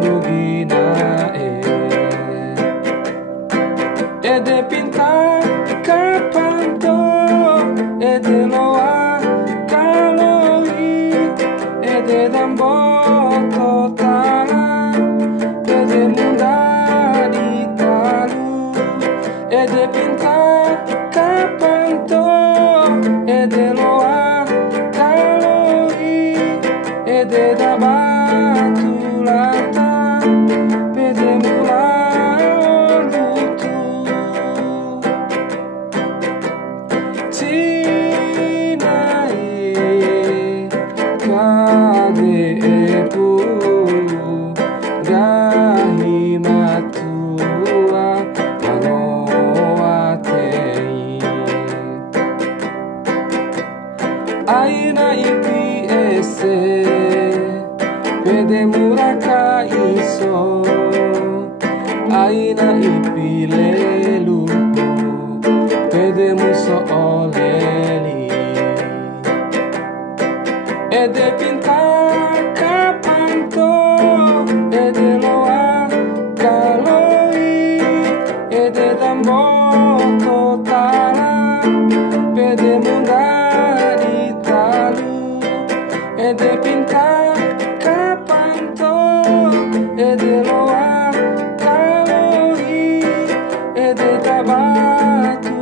urugina ede pinta kapanto ede loa kaloi ede dambo totala ede munda di talu ede pinta kapanto ede loa kaloi ede dabatu lata ede mula lutu Tinae kage epu gahi matua anoatei aina ipi ese pede muraka iso aina ipi lelu pede muso oleli ede pinta kapanto ede loa kaloi ede dambo totala pede munda di talu ede pinta kapanto ede loa kaloi ede tabatu